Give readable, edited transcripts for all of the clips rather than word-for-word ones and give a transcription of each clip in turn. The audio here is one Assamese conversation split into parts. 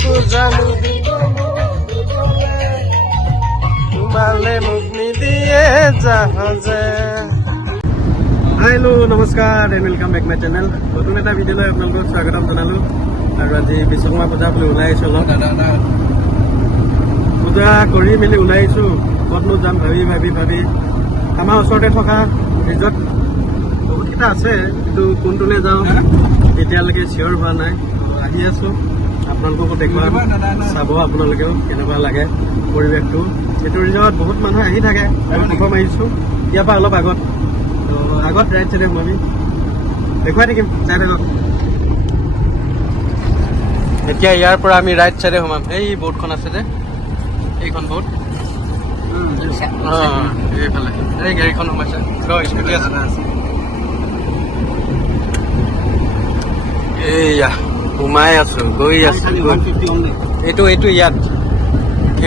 চকু জানি দিব তোমালে মোক নিদিয়ে জাহাজে। হেল্ল' নমস্কাৰ and welcome back my channel. নতুন এটা ভিডিঅ'লৈ আপোনালোকক স্বাগতম জনালোঁ। আৰু আজি বিশ্বকৰ্মা পূজা বুলি ওলাই আহিছোঁ অলপ পূজা কৰি মেলি ওলাই আহিছোঁ। ক'তনো যাম ভাবি আমাৰ ওচৰতে থকা ৰিজৰ্ট বহুতকেইটা আছে, কিন্তু কোনটোলৈ যাওঁ এতিয়ালৈকে চিয়'ৰ হোৱা নাই। আহি আছোঁ, আপোনালোককো দেখুৱাম, চাব আপোনালোকেও কেনেকুৱা লাগে পৰিৱেশটো। এইটো ৰিজৰ্ট বহুত মানুহ আহি থাকে। আৰু প্ৰথম আহিছোঁ ইয়াৰ পৰা অলপ আগত ৰাইট চাইডে সোমাবি, দেখুৱাই থাকিম, চাই থাকক। এতিয়া ইয়াৰ পৰা আমি ৰাইট চাইডে সোমাম। এই ব'ৰ্ডখন আছে যে, এইখন ব'ৰ্ড এইফালে এই গাড়ীখন সোমাইছে, স্কুটি আছে। এইয়া সোমাই আছো, গৈ আছো। এইটো ইয়াত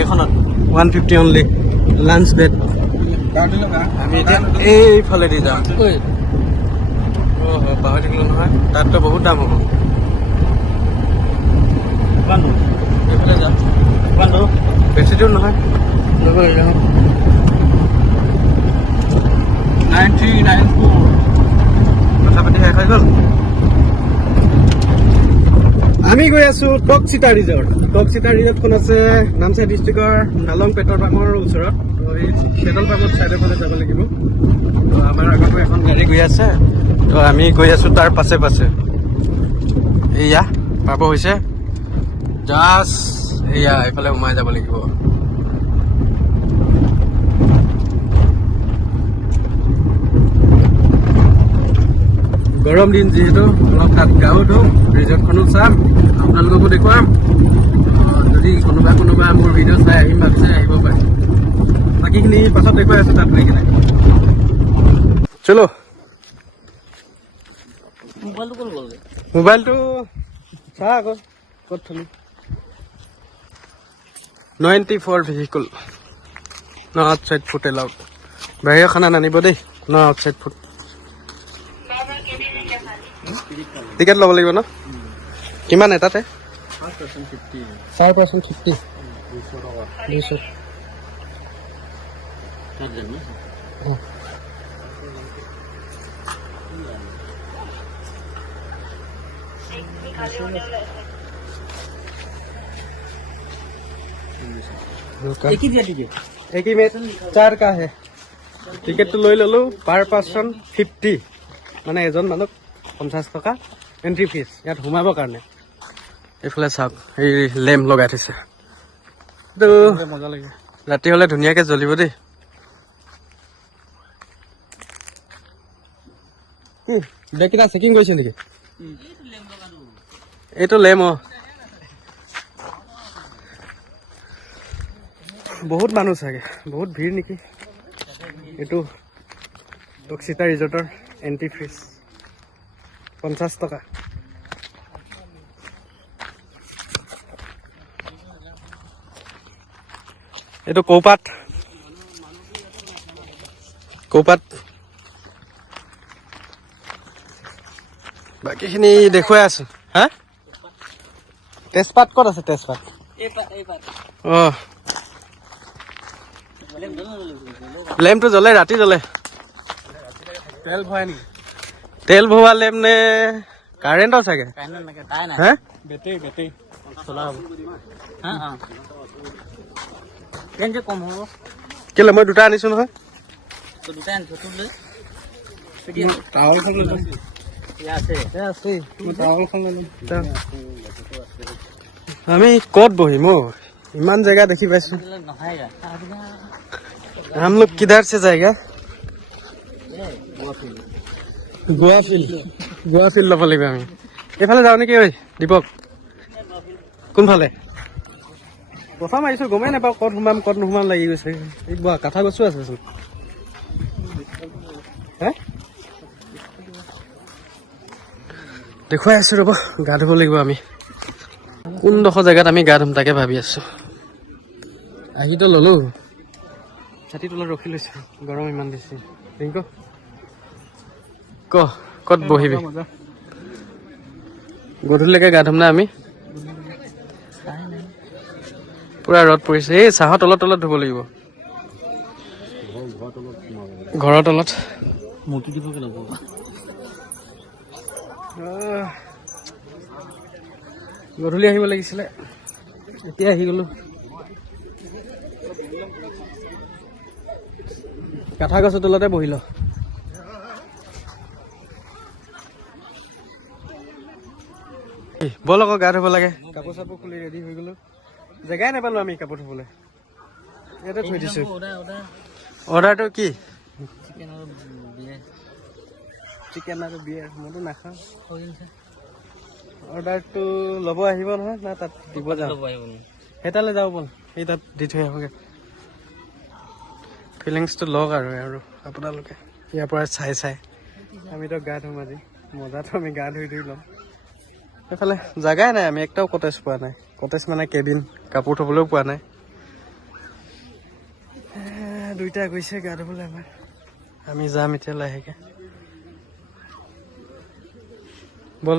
এইখনত 150 অনলি লাঞ্চ বেড। আমি এতিয়া এইফালেদি যাম। পাহৰি থাকিলো নহয়, তাততো বহুত দাম হ'ব। এইফালে যাম, বেছি দূৰ নহয়। কথা পাতি শেষ হৈ গ'ল। আমি গৈ আছো টকচিতা ৰিজৰ্ট। টকচিতা ৰিজৰ্টখন আছে নামচাই ডিষ্ট্ৰিক্টৰ নালং পেট্ৰল পাম্পৰ ওচৰত। এই পেট্ৰল পাম্পৰ চাইডৰ ফালে যাব লাগিব। তো আমাৰ আগতো এখন গাড়ী গৈ আছে, তো আমি গৈ আছো তাৰ পাছে পাছে। এয়া পাব হৈছে জাষ্ট এয়া এইফালে সোমাই যাব লাগিব। গৰম দিন যিহেতু অলপ তাত গাও ধুম, ৰিজৰ্টখনো চাম, আপোনালোককো দেখুৱাম। যদি কোনোবা মোৰ ভিডিঅ' চাই আহিম ভাবিছে আহিব পাৰে। বাকীখিনি পাছত দেখুৱাই আছো তাত গৈ কিনে। চলো। মোবাইলটো চা আকৌ ক'ত থলি। 94 ভেহিকুল ন আউটচাইড ফুড এলাউড। বাহিৰৰ খানা নানিব দেই, ন আউটচাইড ফুড। টিকেট ল'ব লাগিব ন? কিমান এটাতে? 4 পাৰ্চন 50। 200 एक ही में 4 का है। टिकेट तो লৈ ললো পাৰ পাৰ্চন 50, মানে এজন মানুহ 50 টকা এন্ট্ৰি ফিজ ইয়াত সোমাবৰ কাৰণে। এইফালে চাওক, এই লেম্প লগাই থৈছে, মজা লাগে। ৰাতি হলে ধুনীয়াকে জ্বলিব দেই। কি বেগকেইটা চেকিং কৰিছে নেকি? এইটো লেম্প। বহুত মানুহ চাগে, বহুত ভিৰ নেকি। এইটো টকচিতা ৰিজৰ্টৰ এন্ট্ৰি ফিজ 50 টকা। এইটো কৌপাত বাকীখিনি দেখুৱাই আছো। হা তেজপাত ক'ত আছে? তেজপাত লেম্পটো জ্বলে, ৰাতি জ্বলে। তেল ভৰাই নেকি? তেল ভৰোৱা লেম্প নে কাৰেণ্টৰ চাগে? হা বেটেৰী চলা হ'ব। কেলে মই দুটা আনিছো নহয়। আমি ক'ত বহিম? ইমান জেগা দেখি পাইছো। हम लोग किधर से जाएगा? গোৱা ফিল্ড ল'ব লাগিব আমি। এইফালে যাওঁ নেকি? ঐ দীপক, কোনফালে? প্ৰথম আহিছো, গমেই নাপাওঁ ক'ত সোমাম ক'ত নোসোমাম লাগি গৈছে। কাঠা গছো আছে চোন। দেখুৱাই আছো ৰ'ব, গা ধুব লাগিব আমি। কোনডোখৰ জেগাত আমি গা ধুম তাকে ভাবি আছো। আহিতো ললো, ছাতি তলত ৰখি লৈছো, গৰম ইমান দিছে। ৰিংকু ক'ত বহিবি? গধূলিলৈকে গা ধুম না আমি? পুৰা ৰ'দ পৰিছে এই চাহৰ তলত ধুব লাগিব ঘৰৰ তলত মূৰ্তি দিবকে ল'ব গধূলি আহিব লাগিছিলে এতিয়া আহি গলো কাঠা গছৰ তলতে বহিল বল আকৌ গা ধুব লাগে কাপোৰ চাপোৰ খুলি ৰেডি হৈ গলো জেগাই নাপালো আমি কাপোৰ ধুবলৈ ইয়াতে থৈ দিছো অৰ্ডাৰটো কি চিকেন আৰু বিয়েৰ মইতো নাখাওঁ অৰ্ডাৰটো ল'ব আহিব নহয় না তাত দিব যাওঁ সেইটালৈ যাওঁ বল সেই তাত দি থৈ আহোঁগৈ ফিলিংছটো লওক আৰু আপোনালোকে ইয়াৰ পৰা চাই আমিতো গা ধুম আজি মজাটো আমি গা ধুই ল'ম এইফালে জাগাই নাই আমি একটাও কটেজ পোৱা নাই কটেজ মানে কেবিন কাপোৰ থ'বলৈও পোৱা নাই দুইটা গৈছে গা ধুবলৈ আমাৰ আমি যাম এতিয়া লাহেকৈ বল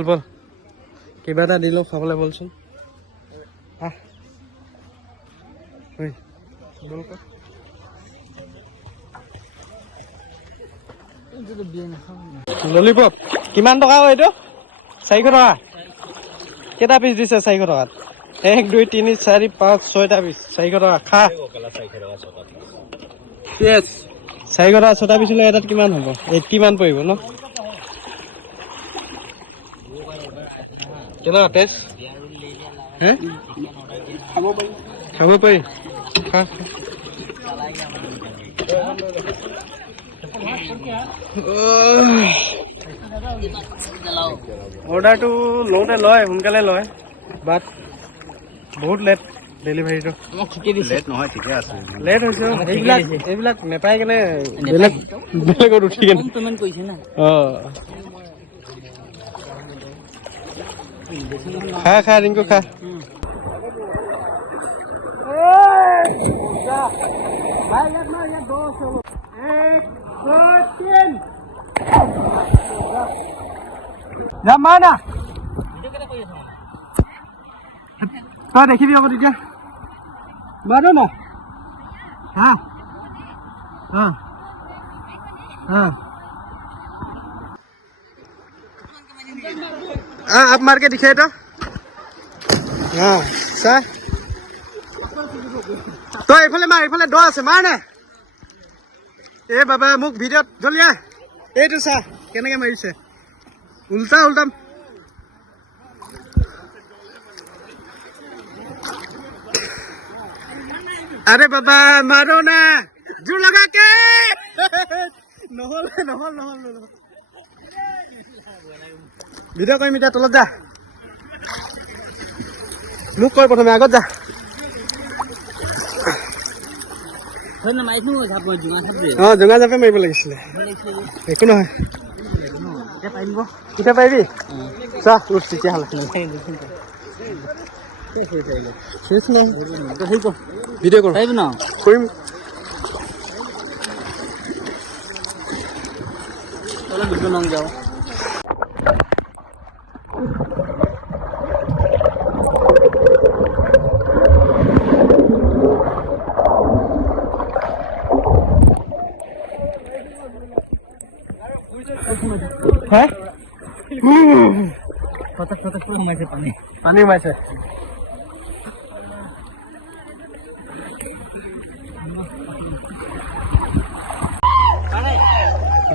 কিবা এটা দিলোঁ খাবলৈ বলচোন বল ক ললিপপ কিমান টকা এইটো 400 টকা কেইটা পিচ দিছে 400 টকাত 1 2 3 4 5 6টা পিচ 400 টকা খা yes 400 টকা 6টা পিচ লৈ এটাত কিমান হ'ব 80 মান পৰিব ন কেলা টেষ্ট হে খাব পাৰি খা অৰ্ডাৰটো লওঁতে লয় সোনকালে লয় বাট বহুত লেট ডেলিভাৰীটো লেট নহয় ঠিকে আছে লেট হৈছে এইবিলাক নেপাই কেনে বেলেগত উঠি কেনে পেমেণ্ট কৰিছে না খা ৰিংকু খা না তই দেখিবি আকৌ তেতিয়া মাৰো না आप मार के दिखाए तो तो इफाले मार इफाले द আছে मार ना ए बाबा मुख ভিডিওত ধলিয়া এইটো চা কেনেকে মাৰিছে উল্টা উল্টা अरे बाबा मारो ना जो लगा के নহল ভিডিও কৰিম এতিয়া তলত যা মোক কৈ প্ৰথমে আগত যা জোঙা জাপে মাৰিব লাগিছিলে একো নহয় এতিয়া পাৰিবি চা উঠ তেতিয়াহ'লে শেষ নাই ভিডিঅ' কৰোঁ পাৰিবি ন কৰিম যাওঁ পানী সোমাইছে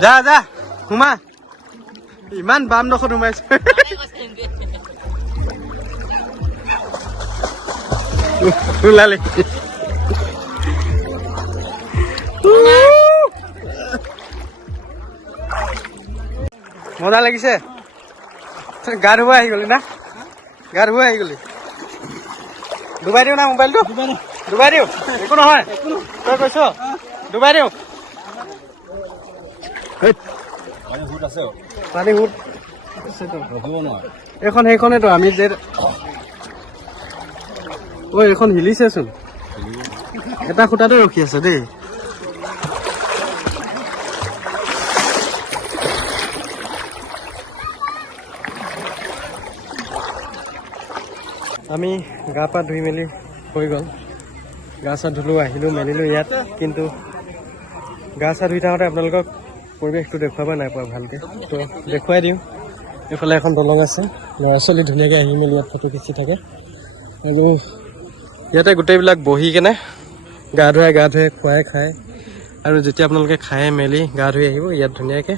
যা যা সোমা ইমান বাম ডোখৰত সোমাইছে ওলালে মজা লাগিছে গা ধুব আহি গলি না গা ধুব আহি গলি ডুবাই দিওঁ না মোবাইলটো ডুবাই দিওঁ একো নহয় তই কৈছ ডুবাই দিওঁ পানী সুত এইখন সেইখনেতো আমি যে ঐ এইখন হিলিছেচোন এটা খুটাতে ৰখি আছে দেই আমি গা পা ধুই মেলি হৈ গ'ল গা চা ধুলোঁ আহিলোঁ মেলিলোঁ ইয়াত, কিন্তু গা চা ধুই থাকোঁতে আপোনালোকক পৰিৱেশটো দেখুৱাব নাই পোৱা ভালকৈ, তো দেখুৱাই দিওঁ। এইফালে এখন দলং আছে, ল'ৰা ছোৱালী ধুনীয়াকৈ আহি মেলি ইয়াত ফটো খিচি থাকে। আৰু ইয়াতে গোটেইবিলাক বহি কেনে গা ধুৱাই খুৱাই খায়। আৰু যেতিয়া আপোনালোকে খাই মেলি গা ধুই আহিব, ইয়াত ধুনীয়াকৈ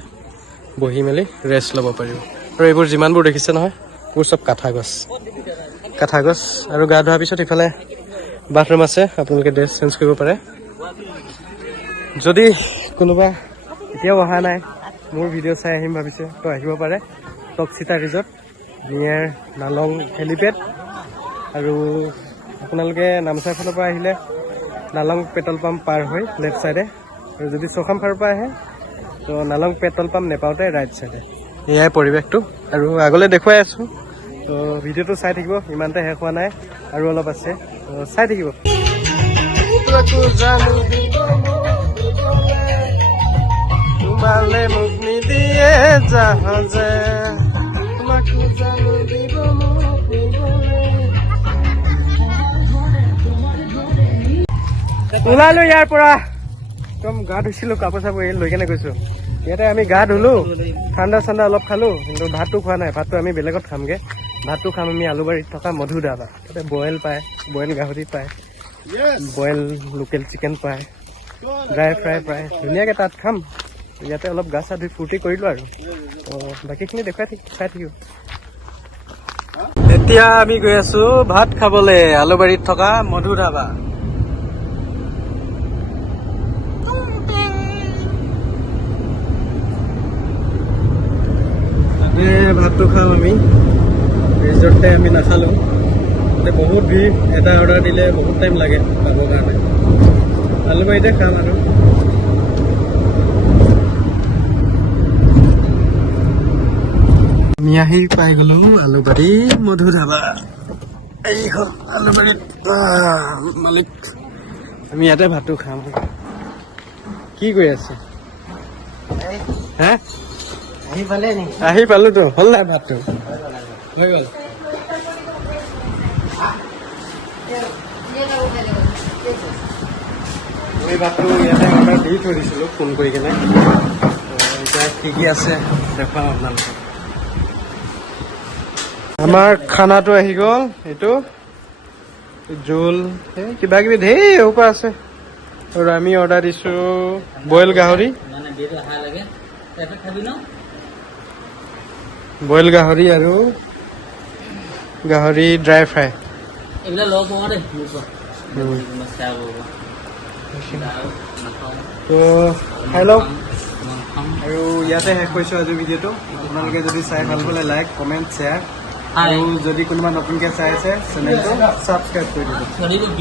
বহি মেলি ৰেষ্ট ল'ব পাৰিব। আৰু এইবোৰ যিমানবোৰ দেখিছে নহয়, এইবোৰ চব কাঠা গছ আৰু গা ধোৱাৰ পিছত ইফালে বাথৰুম আছে, আপোনালোকে ড্ৰেছ চেঞ্জ কৰিব পাৰে। যদি কোনোবা এতিয়াও অহা নাই, মোৰ ভিডিঅ' চাই আহিম ভাবিছে, তো আহিব পাৰে টকচিতা ৰিজৰ্ট নিয়াৰ নালং হেলিপেড। আৰু আপোনালোকে নামচাই ফালৰ পৰা আহিলে নালং পেট্ৰল পাম্প পাৰ হৈ লেফ্ট ছাইডে, আৰু যদি চখামফাৰৰ পৰা আহে তো নালং পেট্ৰল পাম্প নেপাওঁতে ৰাইট ছাইডে। এয়াই পৰিৱেশটো, আৰু আগলৈ দেখুৱাই আছোঁ। তো ভিডিঅ'টো চাই থাকিব, ইমানতে শেষ হোৱা নাই, আৰু অলপ আছে, তো চাই থাকিব। তোমালে মোক নিদিয়ে জাহাজে, তোমাকো জানো দিব মোক ওলালো ইয়াৰ পৰা। একদম গা ধুইছিলোঁ, কাপোৰ চাপোৰ লৈ কেনে গৈছোঁ। ইয়াতে আমি গা ধুলোঁ, ঠাণ্ডা চাণ্ডা অলপ খালোঁ, কিন্তু ভাতটো খোৱা নাই। ভাতটো আমি বেলেগত খামগৈ। ভাতটো খাম আমি আলুবাৰীত থকা মধু ধাবা। তাতে বইল পায়, বইল গাহৰি পায়, বইল লোকেল চিকেন পায়, ড্ৰাই ফ্ৰাই পায়, ধুনীয়াকৈ তাত খাম। ইয়াতে অলপ গা চা ধুই ফূৰ্তি কৰিলোঁ আৰু বাকীখিনি দেখুৱাই চাই থাকিব। এতিয়া আমি গৈ আছোঁ ভাত খাবলৈ আলুবাৰীত থকা মধু ধাবা। ভাতটো খাম আমি ৰিজৰ্টতে, আমি নাখালোঁ। তাতে বহুত ভিৰ, এটা অৰ্ডাৰ দিলে বহুত টাইম লাগে পাবৰ কাৰণে। আলুবাৰীতে খাম আৰু আমি আহি পাই গ'লোঁ আলুবাৰী মধু ধাবা। এইখন আলুবাৰীত মালিক। আমি ইয়াতে ভাতটো খাম। কি কৰি আছে? হে আহি পালোতো, হ'ল নাই ভাতটো? হৈ গ'ল। এই ভাতটো ইয়াতে অৰ্ডাৰ দি থৈ দিছিলোঁ ফোন কৰি কিনে। এতিয়া কি কি আছে দেখুৱাম আপোনালোকক। আমাৰ খানাটো আহি গ'ল, এইটো জোল, কিবা কিবি ধেৰ এসোপা আছে। আৰু আমি অৰ্ডাৰ দিছোঁ বইল গাহৰি, বইল গাহৰি আৰু গাহৰি ড্ৰাই ফ্ৰাই। তো খাই লওক। আৰু ইয়াতে শেষ কৰিছোঁ আজিৰ ভিডিঅ'টো। আপোনালোকে যদি চাই ভাল পালে লাইক, কমেণ্ট, শ্বেয়াৰ, আৰু যদি কোনোবা নতুনকৈ চাই আছে চেনেলটো ছাবস্ক্ৰাইব কৰি দিব।